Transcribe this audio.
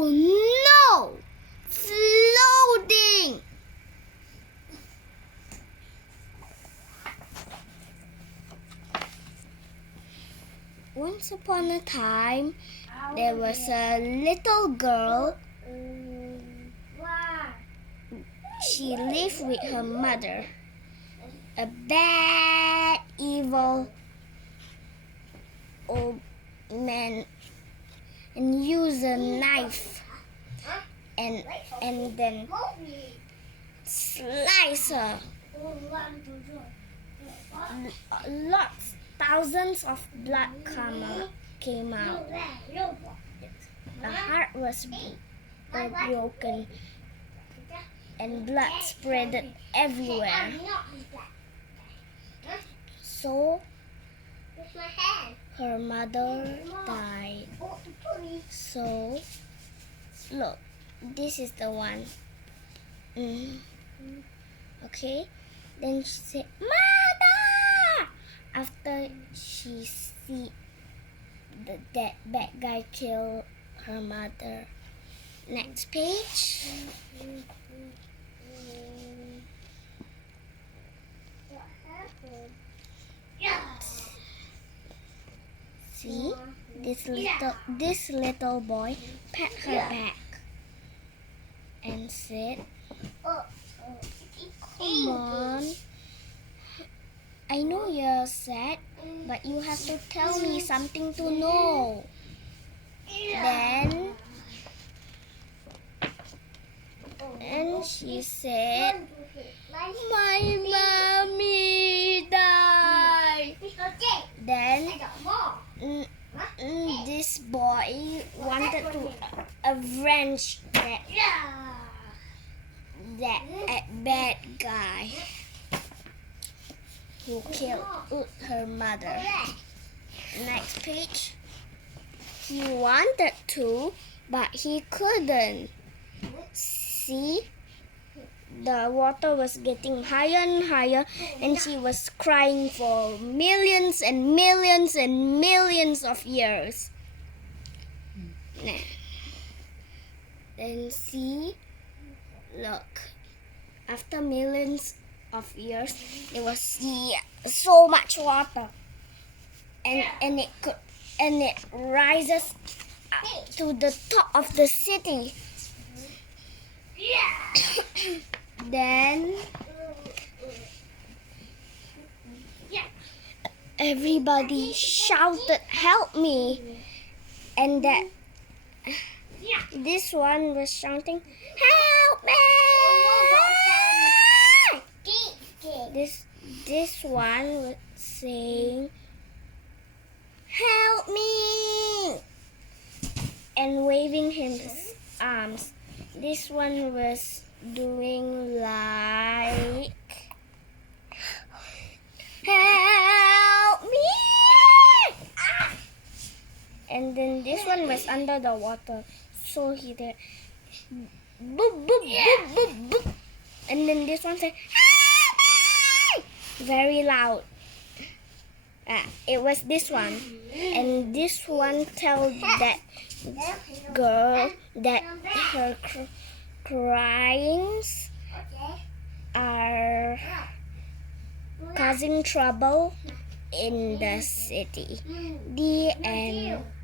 Oh no! Floating! Once upon a time, there was a little girl. She lived with her mother, a bad, evil old man, and used a knife and then slice her. Thousands of blood came out. The heart was broken and blood spread everywhere. So her mother died. So look, this is the one. Okay, then she said, "Mother!" After she see that bad guy kill her mother. Next page. See, this little boy pat her back and said, "Come on, I know you're sad, but you have to tell me something to know." Then she said, "My mommy died." Then this boy wanted to avenge that bad guy who killed her mother. Next page. He wanted to, but he couldn't. See? The water was getting higher and higher, and she was crying for millions and millions and millions of years. Then see, look, after millions of years, there was so much water, and it rises up to the top of the city. Then everybody shouted, "Help me!" And this one was shouting, "Help me!" This one was saying, "Help me!" and waving his arms. This one was doing like, "Help me!" And then this one was under the water, so he did boop boop boop boop boop. And then this one said, "Help me!" very loud. It was this one, and this one told that girl that her cryings are causing trouble in the city. The end.